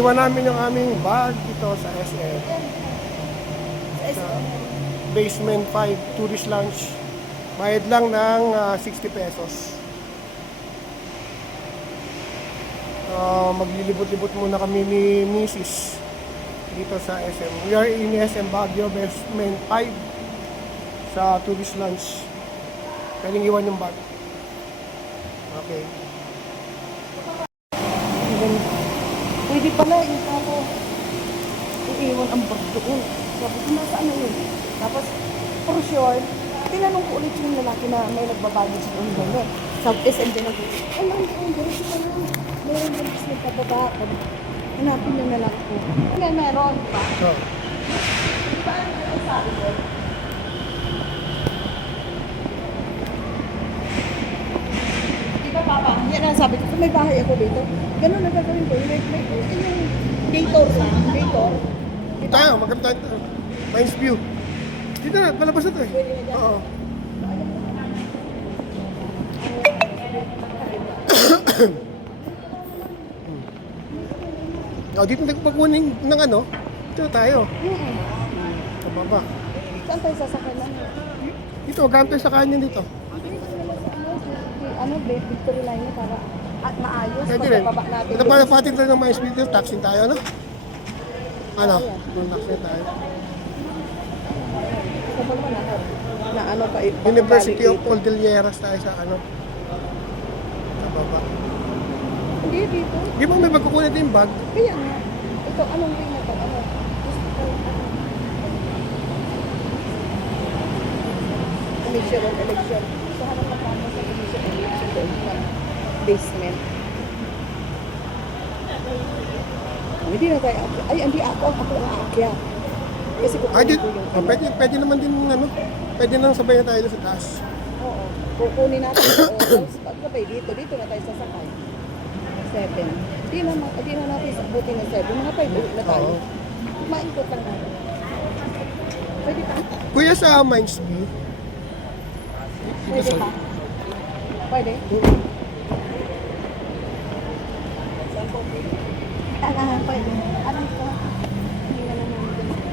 iniwan namin yung aming bag dito sa SM. Sa basement 5, tourist lounge. Bayad lang ng 60 pesos. Maglilibot-libot muna kami ni Mrs. dito sa SM. We are in SM Baguio, basement 5 sa tourist lounge. Pwedeng iwan yung bag. Okay. Pwede pala yung ako iiwan ang bag doon. Sabi ko, nasaan na yun? Tapos, for sure, tinanong ko ulit yung lalaki na may nagbabagay sa doon doon. Sa SM din ako, alam ko, ganito pa lang. Meron din kasi nagpababa. Hanapin na lang ko. Meron pa. So, Paano ang sabi ko? Diba, Papa? Yan ang sabi ko. Kung may bahay ako dito, ganun na gagawin ko. Yung gator lang. Gator. Diba? tayo, magkano tayo. Mines view. Dito na, palabas na tayo. Pwede na dyan. Oo. Dito nagpakunin ng ano. Dito tayo. Kababa. Saan tayo sasakay lang? Dito, magkano sa kanya dito. Ano, Victory Line na para at maayos. Pwede rin. Pagkababa natin. Ito pa patin tayo ng Mines view dito. Taxi tayo, ano? Ano? Taxi tayo. Sa ba naman ako? Na ano pa? University of Cordilleras tayo sa ano. Kababa. Hindi, dito. Di ba may magkukunin din yung bag? Kaya nga. Ito, anong way na to? Ano? Commission of Election. Sa harap na kamo sa Commission of Election doon sa basement. Hindi na tayo. Ay, hindi ako. Ako ang aakyat. Kasi Ay, kukunin ko yung pwede naman din ano. Pwede nang sabay na tayo sa taas. Oo. Kukunin natin ito. Pagsabay dito. Dito na tayo sasakay. 7. Di na natin sabutin ng 7. Mga 5 na tayo. Oo. Maikot lang natin. Pwede pa? Kuya sa Mines View. Pwede pa? Pwede? Pwede. Anong po?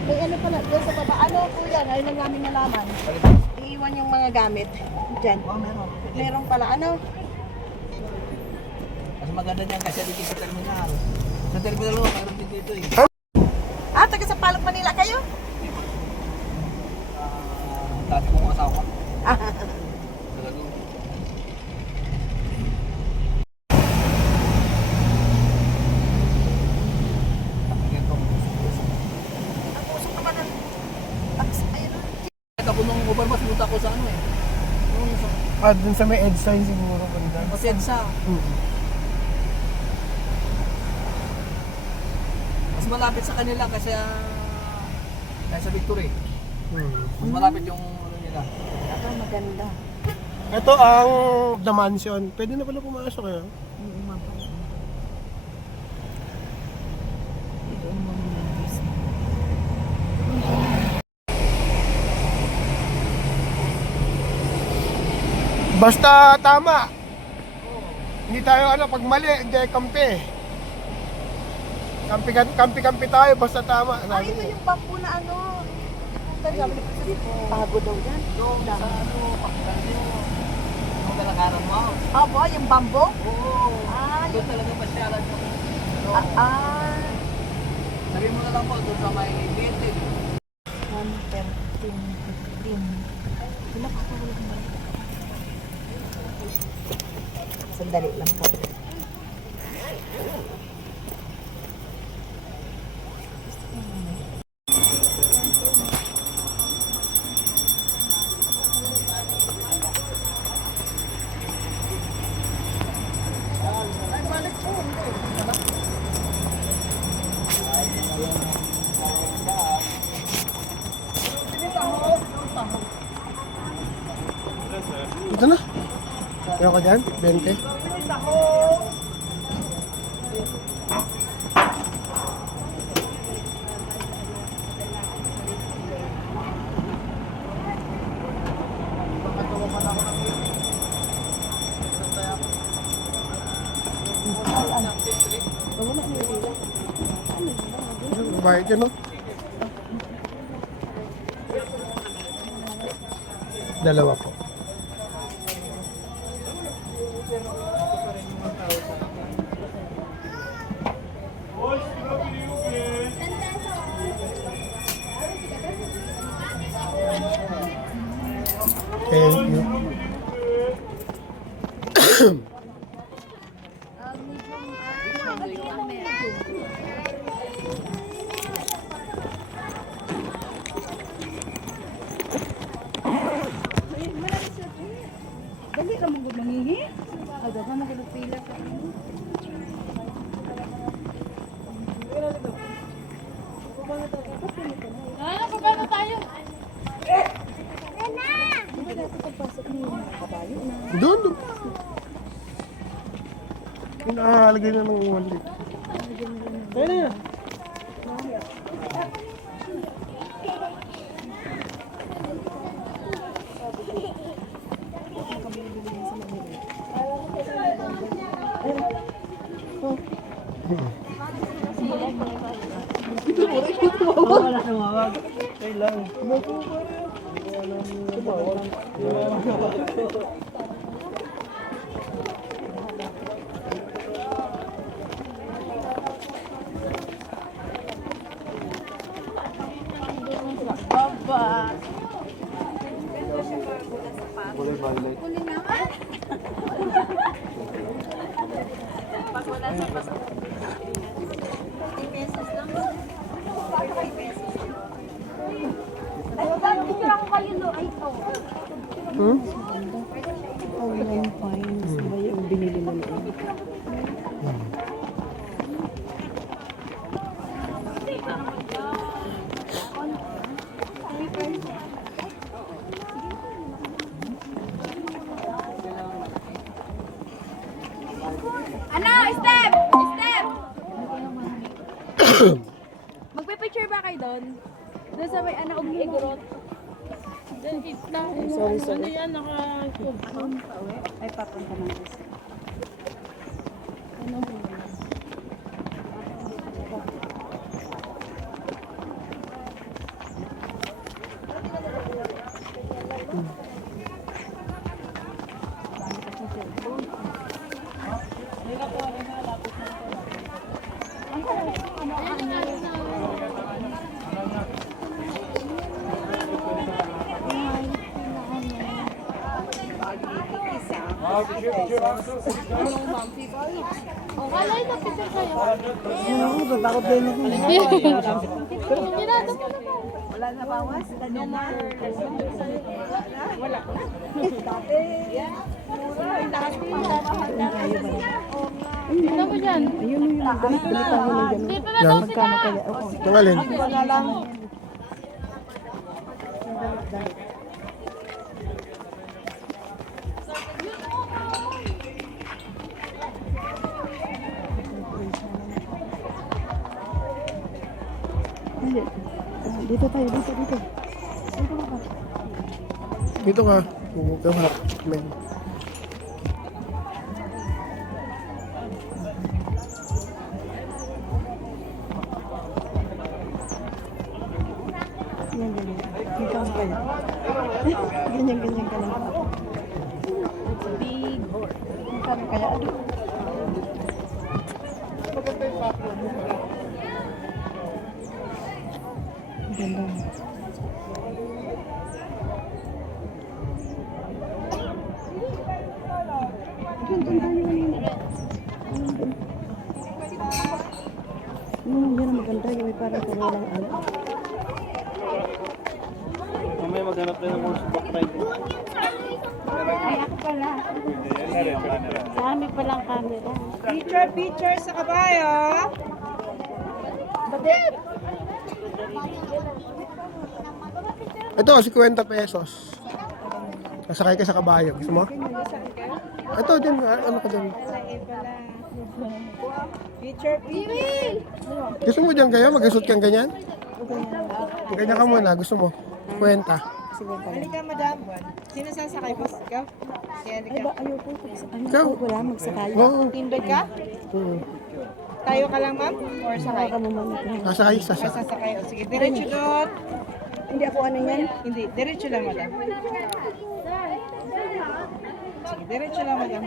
May ano pala, doon sa baba. Ano po yan? Ayun lang namin nalaman. Iiwan yung mga gamit. Diyan. Meron pala. Ano? Mas maganda niyan kasi dito sa terminal. Sa terminal mo, mayroon din dito eh. Taga sa Palok, Manila kayo? Dati kong asawa. Taga doon. Ito. Ito ko nung overpass, punta ko sa ano eh. Dun sa may EDSA yun siguro. Pasensa. Mas malapit sa kanila kasi nasa Victory. Mas malapit yung ano nila. Ito maganda. Ito ang The Mansion. Pwede na pala pumasok eh. Basta tama. Hindi tayo pag mali, hindi kampi. Kampi tayo, basta tama. Ay, ito yung bamboo na ano. Bago daw yan. Doon sa ano, pagkakasyo. Yung kalakaran mo. Abo, yung bamboo? Oo. Ah, Doon talaga pasyalan mo. Sabihin mo na lang po, doon sa may building. 1, 10, 15. Wala pa ako. Sandali lang po. Ito na. Kaya ko dyan, 20. Wala na yung Magbayad ka, no? Dalawa po. Thank you. Dali ra mo gud mangihi. Aga ka magulog pila ka. Pagkano tayo? Doon, doon. Pinakalagay na ng iwan dito. Kaya na yan. Wala tumawag. Kailang. Baba. Hmm? Online fines ba yung binili mo na? Ano? Step! Step! Magpipicture ba kayo doon? Doon sa may anak og igorot. Doon kita. Sorry, sorry. Ano yan? Ay, papunta na guys. Kalay na picture kayo. Ano, tatakot din ako. Ginado mo na ba? Wala na bawas? No more. Wala. Dati. Ano mo dyan? Ayun yung balitan mo ng ganun. Dito na daw sila. Magkano kaya? Oo. Yung alin? Wala lang. Hindi. Dito tayo, dito. Dito ka ba? Dito ka. Huwag ka harap. Men. Ganyan. Ikaw mo kaya. Ganyan ka lang. It's a big horse. Magkano kaya? Ano? Ganda. Yan ang maganda. Yung may parang karolang ano. Mamaya maghanap tayo ng more back ride. Ay, ako pala. Dami palang camera. Picture sa kabayo. Ito, 50 pesos. Nasakay ka sa kabayo. Gusto mo? Ito, din. Ano ka din? Picture. Gusto mo dyan kayo? Mag-shoot kang ganyan? Ganyan ka muna. Gusto mo? 50. Halika, madam. Sino sasakay, boss? Ikaw? Si Ay Halika. ba, ayoko. Ikaw? Wala, magsakay. Oo. Invite ka? Tayo ka lang, ma'am? Or sakay? Baka mo man ito. Sasakay, Ay, sasakay. sasakay. O, sige, diretso doon. Hindi ako ano yan. Hindi, diretso lang, madam. Sige, diretso lang, madam.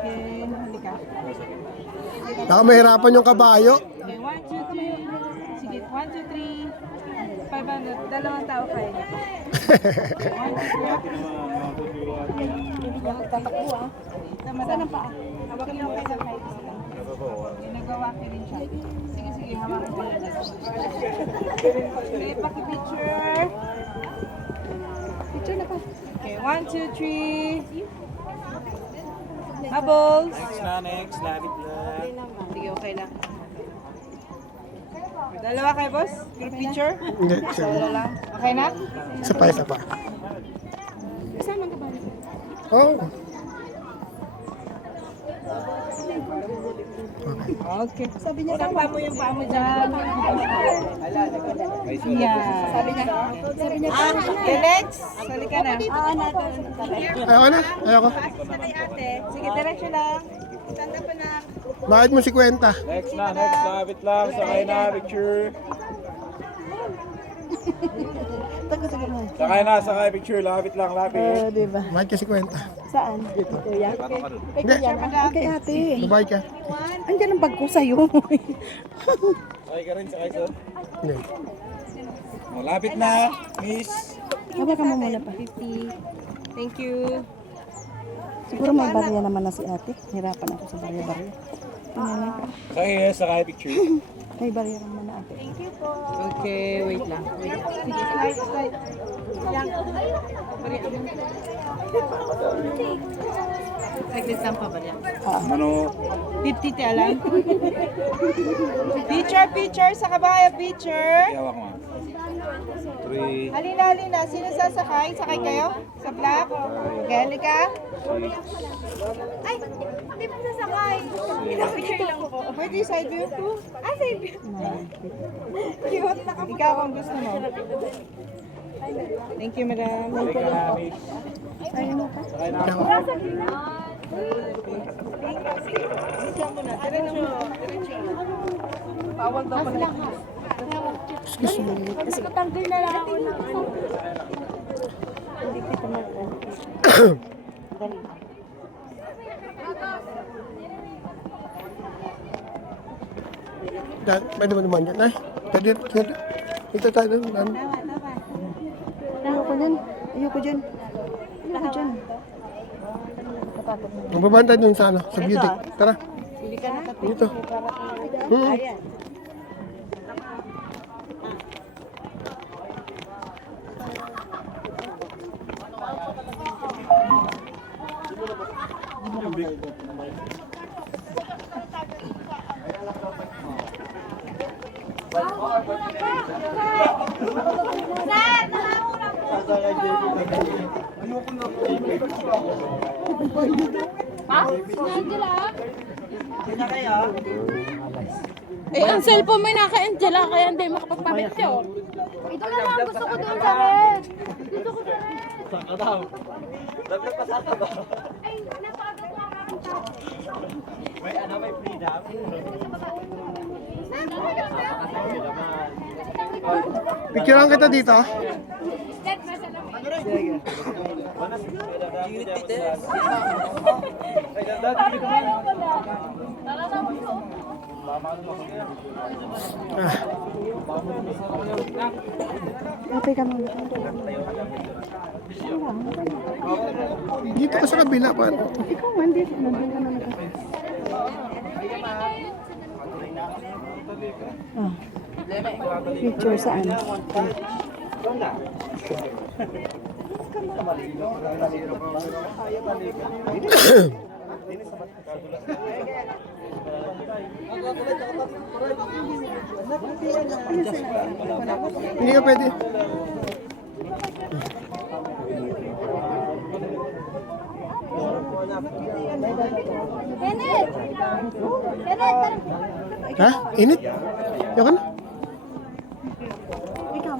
Okay, halika. Baka mahirapan yung kabayo. Okay, 1, 2, 3. Sige, 1, 2, 3. 500. Dalawang tao kaya niya. 1, 2, 3. Hindi niya magtatakbo ah. Saan ang paa? Hawakan mo kayo ng kahit isa lang. Ginagawa ko rin siya. Sige, sige, hawakan ko lang. Okay, paki-picture. Picture na pa. Okay, 1, 2, 3. Bubbles. Next, lapit lang. Sige, okay lang. Dalawa kayo, boss? Group picture? Hindi, sige. Dalawa lang. Okay na? Isa pa, isa pa. Kasama ka ba? Oh. Okay. Sabi niya, sapa mo yung paa mo dyan. Yeah. Sabi niya, okay, next. Sali ka na. Ayoko na, ayoko. Sige, diretso lang. Stand up na. Bakit mo si Kwenta? Next, lapit lang. Sakay na, picture. Sakay, picture. Lapit lang, lapit. Di ba? Bakit ka si Kwenta? Saan? Dito. Kuya? Kay Hindi. kuya na? Kay ate. Babae ka? Andiyan ang bag ko sa'yo. Sakay ka rin, sakay sa. Hindi. Oh, lapit na, miss. Haba ka mo muna pa. Thank you. Siguro may barya naman na si ate. Hirapan ako sa barya-barya. Tingnan niya. Sakay, picture. May barya naman na ate. Okay, wait lang. Sige, slide, slide. Saglit lang pa ba yan? Ano? 50 ti alam? Picture, picture. Sa kabaya, picture. Hawak mo. 3, Halina, halina. Sino sasakay? Sakay kayo? Sa black? Okay, halika. Ay, hindi pa sasakay. Pinapicture lang po. Pwede side view too? Ah, save you. Cute. Ikaw kung gusto mo. Thank you, madam. sakay ka na, miss. Ayaw mo pa? Sakay na. Diretso. Bawal daw pala. Excuse me. Kasi katanggal na lang ako ng Hindi kita mag-ano. Dali. Pwede mo naman yan. Ay, pwede. Ito tayo. Ayoko dyan. Ayoko dyan. Ayoko dyan. Magbabantay dun sa ano, sa beauty. Tara. Hindi ka nakatulog. Dito. Hmm. Eh, ang cellphone mo naka-Angela, kaya hindi makapagpapicture. Ito na lang, gusto ko doon sa red. Gusto ko sa red. Saka daw. Dapat pasaka ba? Ay, napagod na ako. May ano, may freedom. Picturean kita dito. Ate ka muna. Dito ka sa kabila pa. Ikaw man, dito. Nandun ka na naka. Ah. Picture saan? Hindi ka pwede. Kenneth! Kenneth, Ha? Init? Yoko na. Ikaw.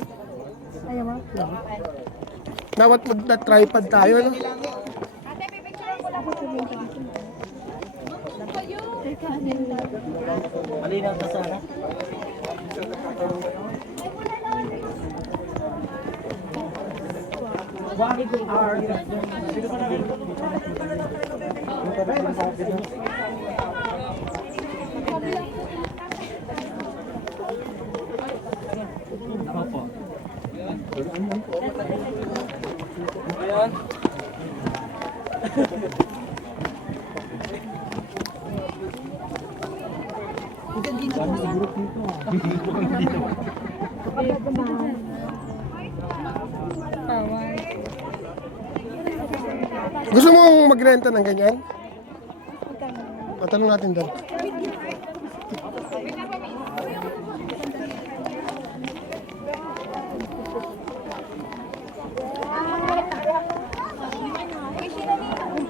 Ayaw mo? Dapat mag-tripod tayo, no? ate, pipicture ko Malinaw na sana. Gusto mong magrenta ng ganyan? Matanong natin doon.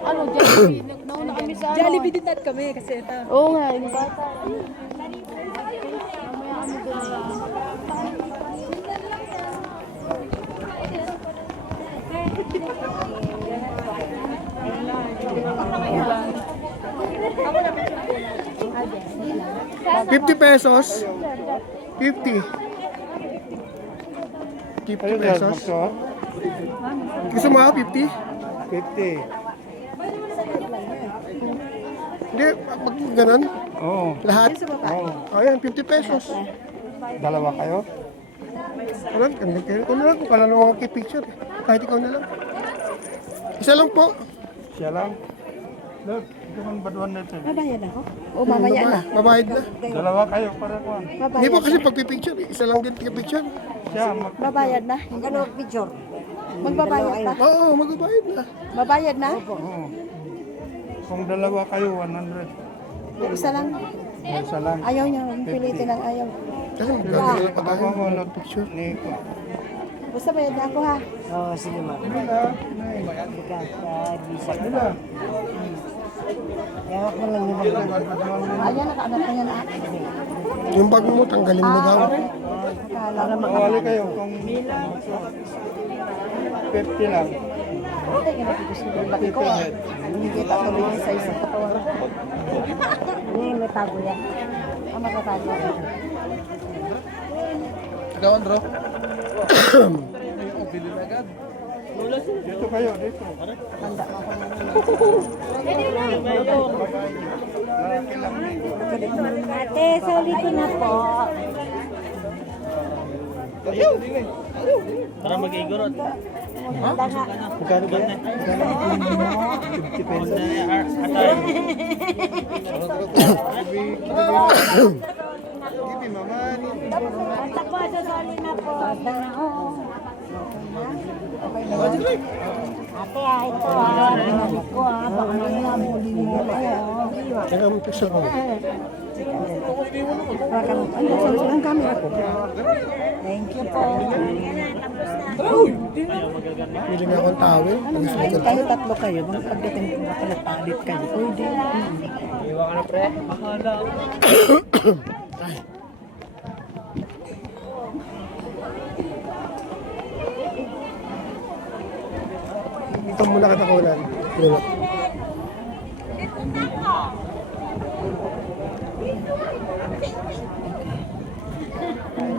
Ano, Jollibee. Nauna kami sa ano. Jollibee din natin kami kasi ito. Oo nga, yung bata. ₱50. 50. 50 pesos. Gusto mo 50? 50. Hindi, pag ganun. Oo. Lahat. Oo. Ayan, 50 pesos. Dalawa kayo? Wala, kanila kayo. Ikaw na lang, kung kala naman picture. Kahit ikaw na lang. Isa lang po. Siya lang. Look, ito man baduan nito. Mabayad ako? O mamaya na? Mabayad na. Dalawa kayo para kuhan. Hindi Mabayad po kasi pagpipicture, isa lang din picture. Siya, Mabayad na? Ano picture? Magbabayad na? Oo, magbabayad na. Mabayad na? Oo. Kung dalawa kayo, 100. Isa lang? Isa lang. Ayaw niya, pilitin ang ayaw. Kasi magdadala pa tayo. Baka mo lot Picture. Niko. Basta bayad na ako ha. Oo, sige ma. Ano na? Bisa na. Yawak mo lang yung Ayan, nakaanap na yan ah. Yung bag mo, tanggalin mo daw. Akala na Mawali kayo kung 50 lang. Ay, gusto ko laki ko ah. Hindi kita tuloy yung size ng katawan. Hindi, may tago yan. Ang matatago. Ikaw, Andro? Dito kayo, dito. Handa mo ako. Ate, sali ko na po. Para mag-igorot. Handa nga. Magkano ba na? 50 pesos. Atay. Gibi mamani. Handa po, sasali na po. Handa na ako. Ate, ito ah. Ko ah, baka mamaya muli mo kayo. Kaya mo picture mo. Ang camera ko. Thank you po. Pili na akong towel. Gusto ko ganun. Kayo tatlo kayo, mga pagdating ko mapalagpalit kayo. Pwede. Iwan ka na, pre. Ito muna kita kunan. Muna.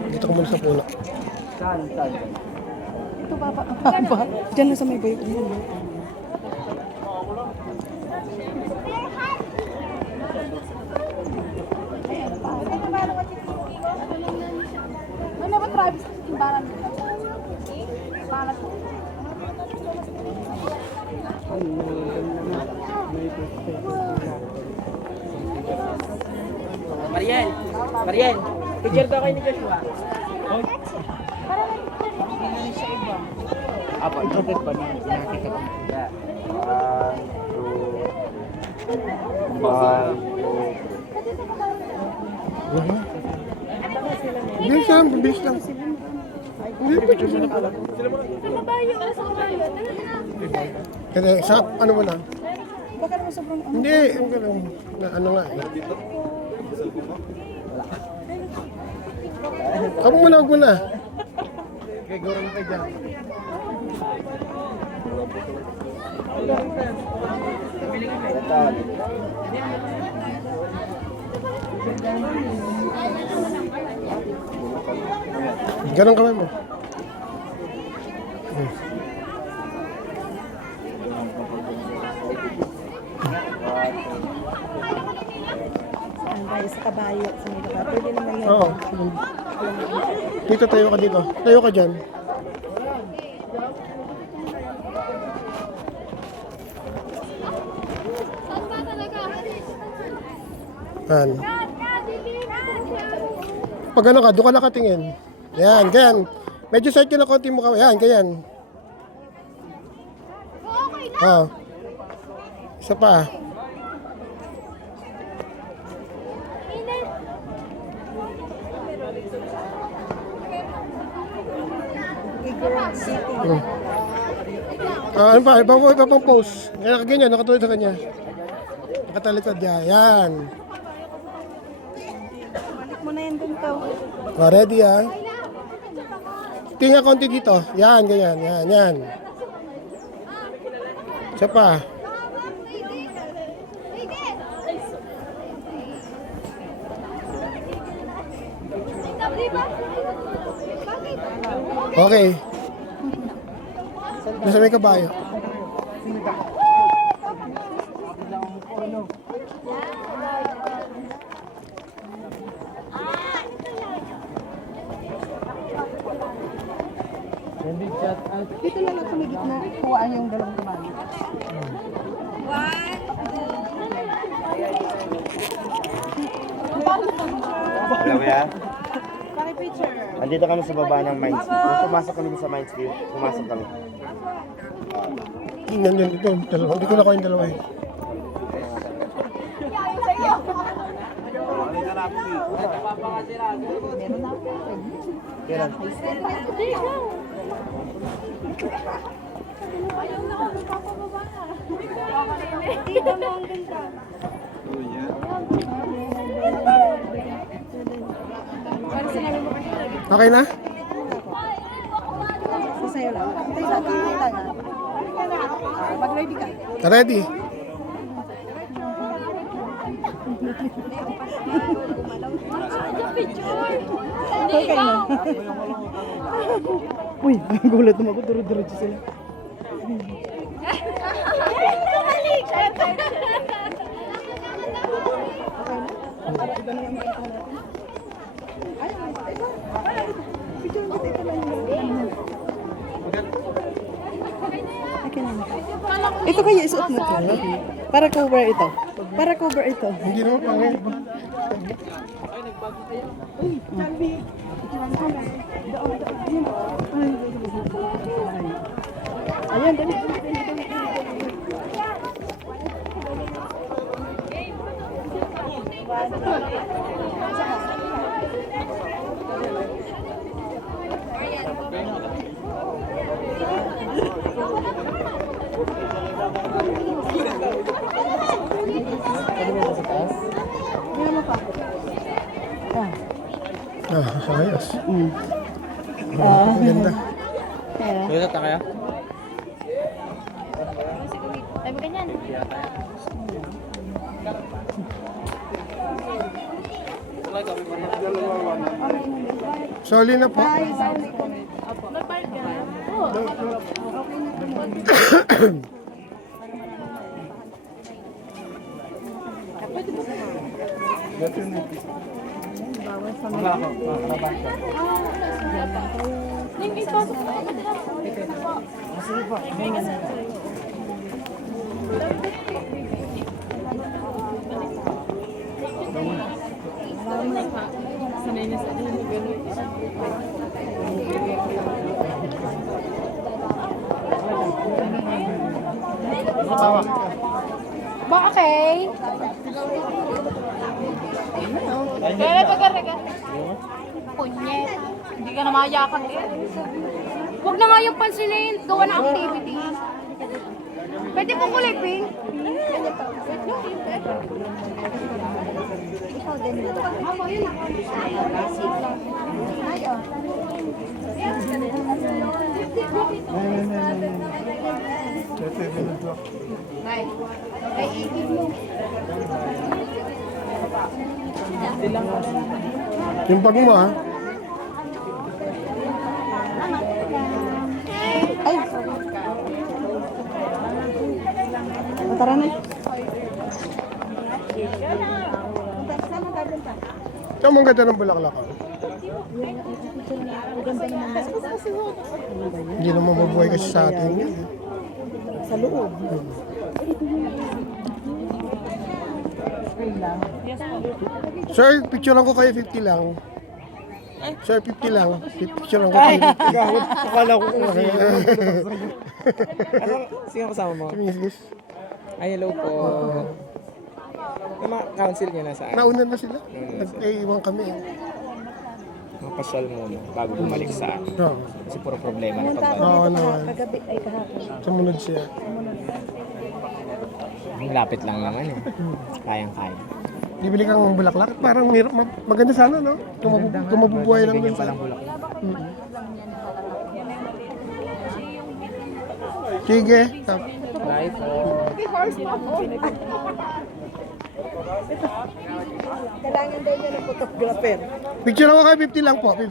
Dito ko muna sa pula. Ito papa. Diyan na sa may bayo. Ano ba Travis? Timbaran. Palat. Mariel! Mariel! Picture ka kayo ni Joshua. Apa, ito din pa na nakita ko. Yeah. 1, 2, 1. Bilis lang, bilis lang. Hindi, picture mo na pala. Kabayo, nasa kabayo. Kasi sa ano mo na? Baka naman sobrang Hindi, yung ganun. Na ano nga eh. Ako muna, huwag mo na. Kaya gawin mo kayo dyan. Ganun kamay mo. Ang bayo sa kabayo. Sa mga kabayo. Pwede naman yan. Oo. Dito tayo ka dito. Tayo ka dyan. Yan. Pag ano ka, doon ka nakatingin. Yan, ganyan. Medyo side ka na konti mo ka. Yan, ganyan. Oo. Isa pa. Ano pa? Iba pang pose. Yan, nakaganyan, nakatulad sa kanya. Nakatalikod yan. Yan. Balik mo na yan dun ka. Oh, ready ah. Tingnan konti dito. Yan, ganyan. Yan, yan. Isa pa. Okay. Nasa may kabayo. Dito na lang sa may gitna. Kuhaan yung dalawang kabayo. Alam mo yan? Paki picture. Andito kami sa baba ng Mindsview. Kung pumasok kami sa Mindsview, pumasok kami. Tingnan yun dito. Dalawa. Hindi ko na yung dalawa eh. Kailan? Dito mo ang ganda. Okay na? Sasayo lang. Hintay sa akin. Hintay lang. Mag-ready ka. Ready? Okay na. Uy, gulat naman ako. Duro-diretso sila. Ito kaya isuot mo ito. Para cover ito. Para cover ito. Hindi naman pangit. Ayan, dali. Ayos. Ganda. Kaya ta kaya? Ay, ganyan. Soli na po. Okay. Rega. Punyet. Hindi ka na mayakan eh. Huwag na nga yung pansinin. Gawa na activity. Pwede pong kulay pink. Ikaw din. Mama, yun ako. Ay, oh. Ito yung binunod. Yung bag mo, ha? Ay! O, tara na. Ito ang ganda ng bulaklak, ha? Hindi naman mabuhay kasi sa atin yan. Sa loob. Sir, picture lang ko kayo 50 lang. Sir, 50 lang. Picture lang ko kayo 50. Akala ko kung Sino kasama mo? Si Mrs. Ay, hello po. Yung mga council niya nasaan? Nauna na sila. Nag-iwan kami. Mapasal muna bago bumalik sa akin. Oo. Kasi puro problema na pag Oo naman. Kagabi, ay kahapon. Sumunod siya. Ang lapit lang naman eh. Kayang-kaya. Bibili kang bulaklak. Parang maganda sana, no? Kung mabubuhay lang din Palang sana. bulaklak. Sige. Bye po. Kailangan daw niya ng photographer. Picture ako kayo 50 lang po. 50.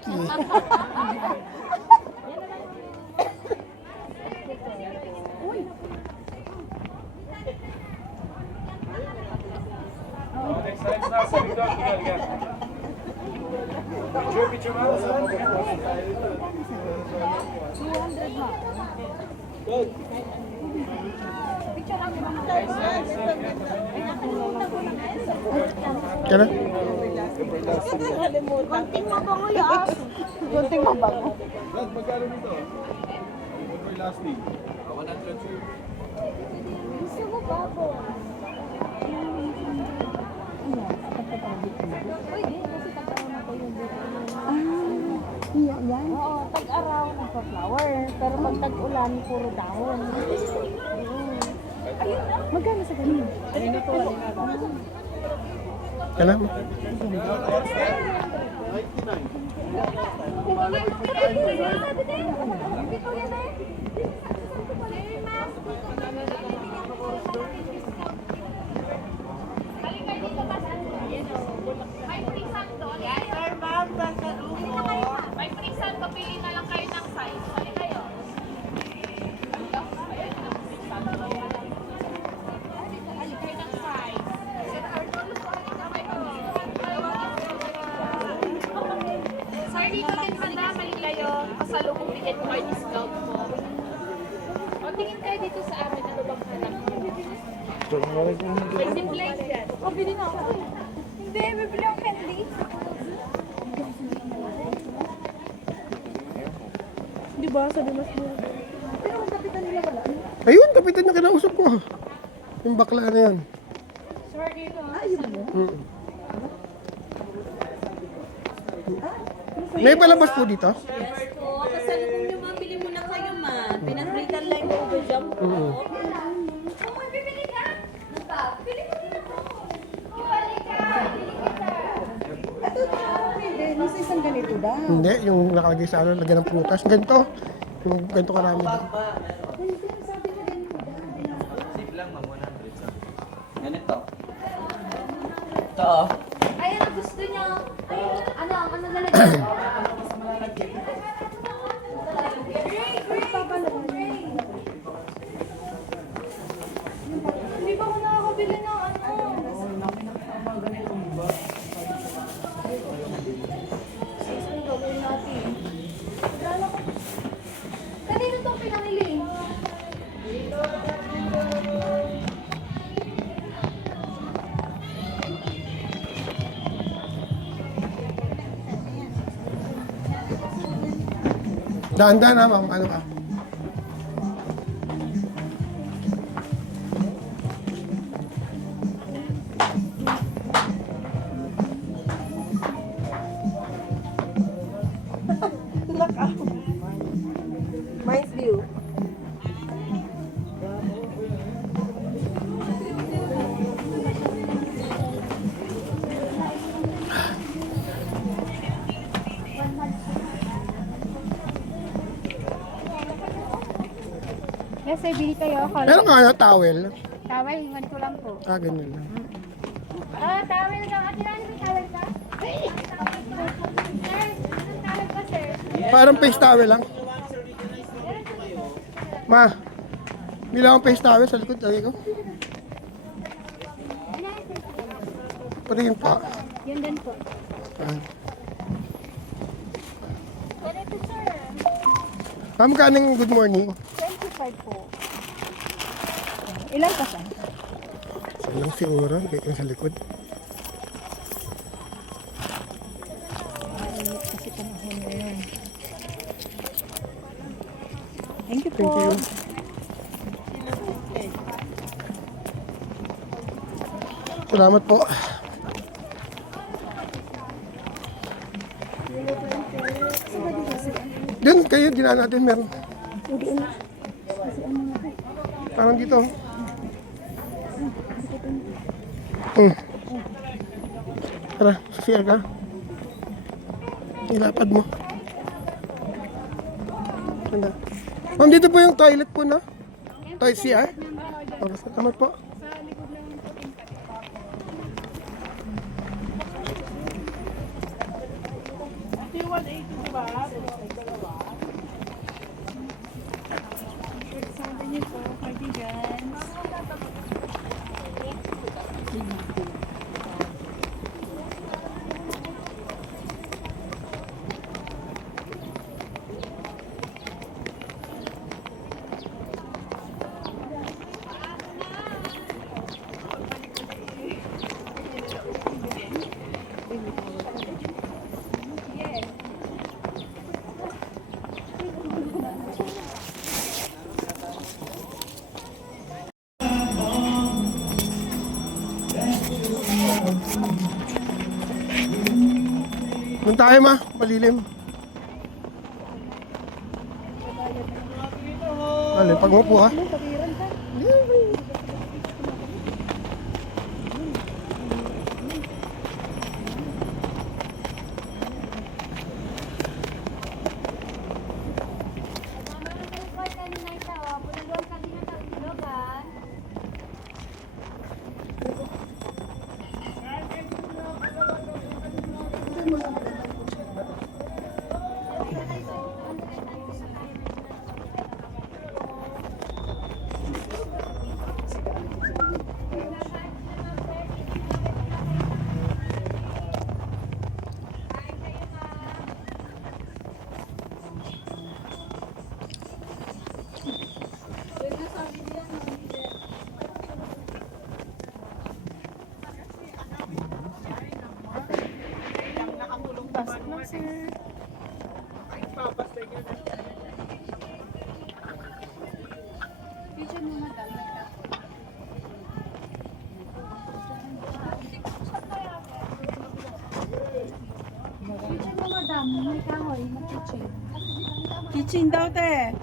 Kaya Konting mabango yan. Kunting mabango. Gusto mo babo? Pwede, kasi tag-araw na po yung dito. Iya, yan. Oo, tag-araw nagpa-flower. Pero pag tag-ulan, puro dahon. Magkano sa ganun? Kailan? May prisan doon. Yes, sir, ma'am. May prisan, papili na lang kayo ng size. Hali kayo. Hali kayo ng size. Sir Arnold, sir, dito din banda, mali kayo. Pasalubong bigyan ko kayo discount po. O, tingin kayo dito sa amin. Ano bang hanap mo? May simplate yan. O, bili na ako. Hindi, bibili ako candy. Di ba? Sabi mas mura. Pero ang kapitan nila wala. Ayun, kapitan yung kinausap ko. Yung bakla na yan. Sir, dito. Ayun mo. May palabas po dito? Yes po. Kasalubong nyo, mabili muna kayo, man. Pinagritan lang yung overjump po. Oh, bibili ka? Bili ko din ako. Bili ka. Ito, hindi. Nasa isang ganito daw. Hindi, yung nakalagay sa ano, lagyan ng prutas. Ganito. Yung ganito karami. Hindi, sabi ko ganito daw. Ay, ano gusto niya? Ano lalagyan? Hindi ba ako nakakabili ng ano? Kanino itong pinamili? Daan-daan na, ma'am. Ano ka? Look out. Mind's view. Yes, sir, bili kayo. Meron ka na towel? Towel, hingan ko lang po. Ah, ganun lang. Towel lang. Ate Rani, may towel ka? Sir, anong towel ka, sir? Parang face towel lang. Ma, bilang akong face towel sa likod. Lagi ko. Pati yung pa. Yun din po. Ah. Ganito, sir. Ma'am, kaning good morning. 25 po. Ilan pa siya? Saan lang si Ura? Kaya yung sa likod. Thank you po. Thank you. Salamat po. Diyan kayo, dinaan natin meron. Parang dito. Tara, sa CR ka. Ilapad mo. Ganda. Ma'am, dito po yung toilet po na. Toilet CR. Okay, salamat po. Doon tayo ma, malilim. Pag mo po ha. Kitchen daw, te.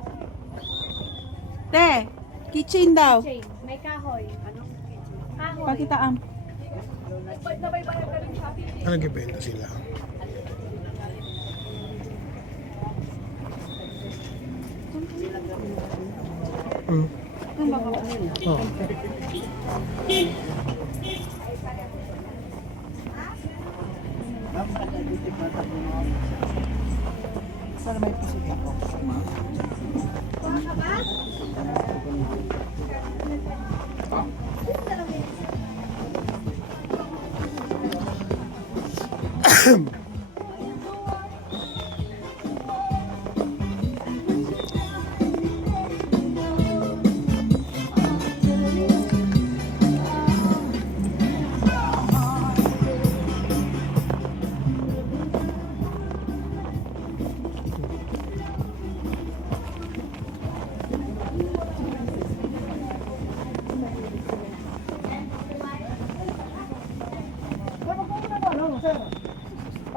Te, kitchen daw. May kahoy. Kahoy. Pakitaan. Nag-ibenta sila. Oh. Sana may puso ako.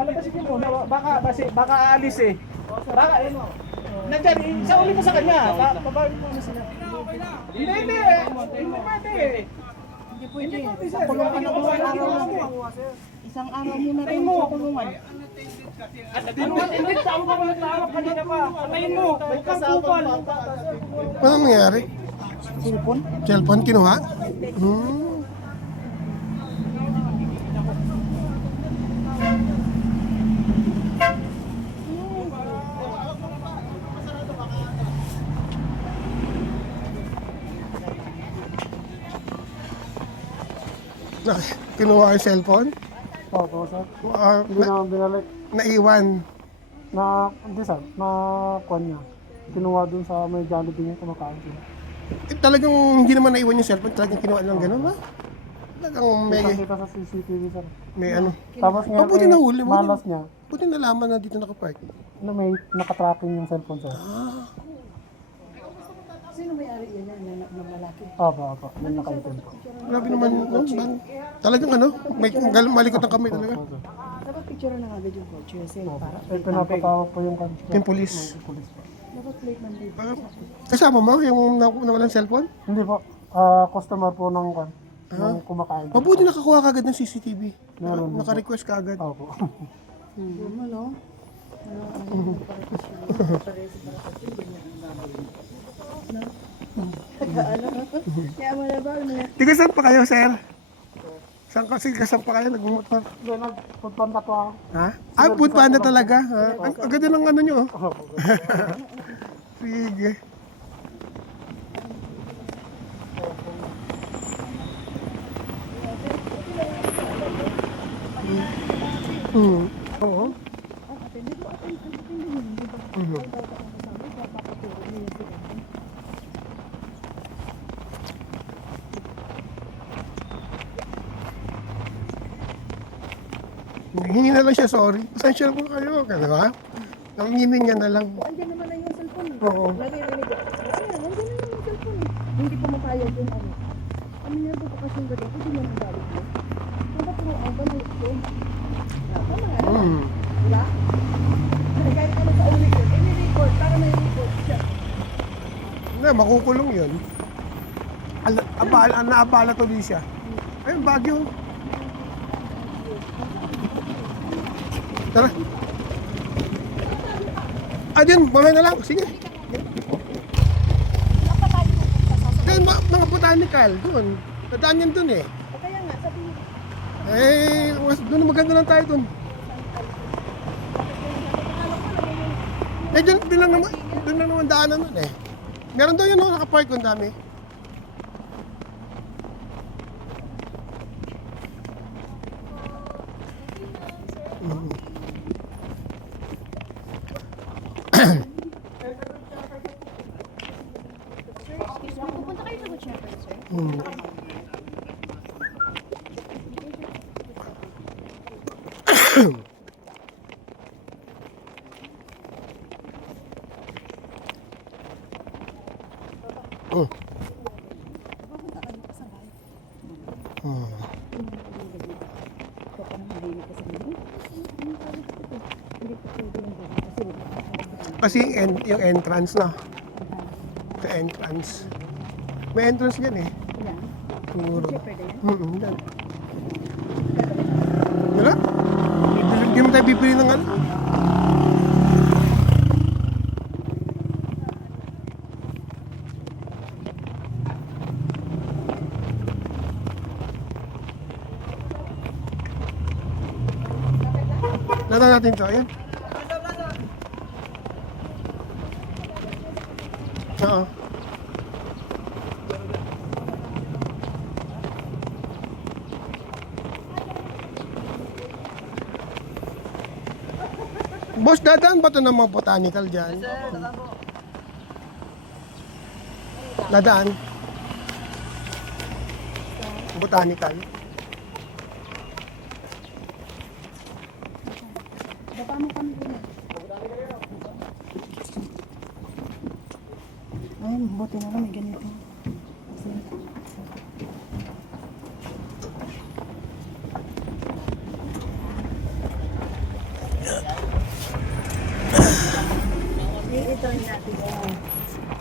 Palabasin niyo muna, baka aalis eh. Baka ano. Nandiyan, sa uli mo sa kanya. Babawin mo na sila. Hindi. Hindi pwede. Hindi pwede. Kulong ka na Isang araw muna rin sa kulungan. Hindi, saan ka mo nagtawag kanina pa? Patayin mo. Huwag kang kupal. Anong nangyari? Cellphone? Cellphone kinuha? Hmm. Kinuha yung cellphone? Opo, sir. Hindi Na, na binalik. naiwan. Hindi sir, na kuwan niya. Kinuha dun sa may Jollibee niya kumakain siya. Talagang hindi naman naiwan yung cellphone, talagang kinuha lang gano'n ba? Talagang Kita sa CCTV sir. may ano. Tapos nga, Mabuti nahuli, malas niya, Buti nalaman na dito nakapark. na may nakatracking yung cellphone sir. Sino may-ari yan na lalaki? Opo. May nakaitin po. Grabe naman, no? Talagang ano, may malikot ang kamay talaga. Opo, sir. Dapat picture na agad yung kotse kasi para Pinapatawag po yung kan. Yung police. Police po. dapat plate number. Kasama mo yung nawalan cellphone? Hindi po. Customer po ng kan. Nung kumakain. Mabuti nakakuha kagad ng CCTV. Meron. Naka-request kagad. Opo. Ano, no? Kaya mo na ba? Tiga saan pa kayo, sir? Saan saan pa kayo? Nagmumotor? Hindi, nagpunta po ako. Ha? Food panda talaga. Ha? Ang ganda ng ano nyo. Oh. Sige. Oo. Hingi na lang siya, sorry. Pasensya po kayo, di ba? Nanginginin niya na lang. Andiyan naman na yung cellphone. Oo. Naririnig ko. Ayan, andiyan na yung cellphone. Hindi pa mapayag yung ano. Ano niya po kasi ba dito? Hindi mo nagalit mo. Dapat mo ang balik ko. Tama nga. Hmm. Wala? Kahit ano sa ulit yun. I-record. Para may record siya. Na, makukulong yun. Naabala tuloy siya. Ayun, Baguio. Tara. Dyan, mamaya na lang. Sige. Dyan, mga botanical. Doon. Dadaan yan doon eh. O kaya nga, sabi mo. Doon maganda lang tayo doon. Doon lang naman daanan nun eh. Meron daw yun, no? Nakapark ang dami. Pupunta kayo sa Good Shepherd, sir? Kasi yung entrance na. The entrance. May entrance yan eh. Siguro. Yan. Wala? Hindi mo tayo bibili ng ano? Lata natin ito, ayan. Oo. Boss, dadaan ba ito ng mga botanical dyan? Dadaan. Botanical. Ay, buti na lang may ganito. I-return natin yung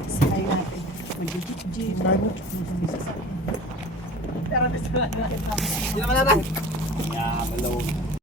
sakay natin. Mag-jeep-jeep. Hindi naman natin.